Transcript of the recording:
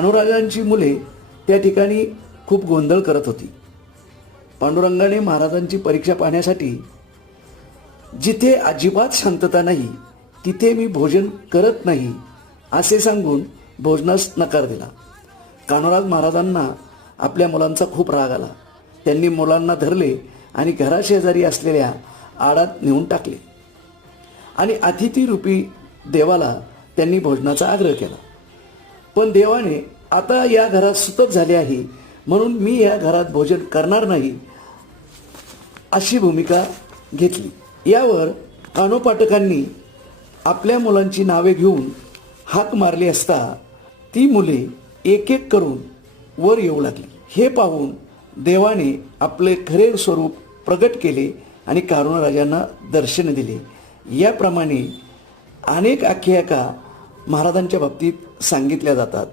अनुराजांची मुले त्या ठिकाणी खूप गोंधळ करत होती. पांडुरंगाने महाराजांची परीक्षा पाहण्यासाठी जिथे अजिबात शांतता नाही तिथे मी भोजन करत नाही असे सांगून भोजनास नकार दिला. कान्होराज महाराजांना आपल्या मुलांचा खूप राग आला. त्यांनी मुलांना धरले आणि घराशेजारी असलेल्या आडात नेऊन टाकले आणि अतिथी रूपी देवाला त्यांनी भोजनाचा आग्रह केला. पण देवाने आता या घरात सुतक झाले आहे म्हणून मी या घरात भोजन करणार नाही अशी भूमिका घेतली. यावर कानोपाटकांनी आपल्या मुलांची नावे घेऊन हाक मारली असता ती मुले एक एक करून वर येऊ लागली. हे पाहून देवाने आपले खरे स्वरूप प्रगट केले आणि कान्होराजांना दर्शन दिले. याप्रमाणे अनेक आख्यायिका महाराजांच्या बाबतीत सांगितल्या जातात.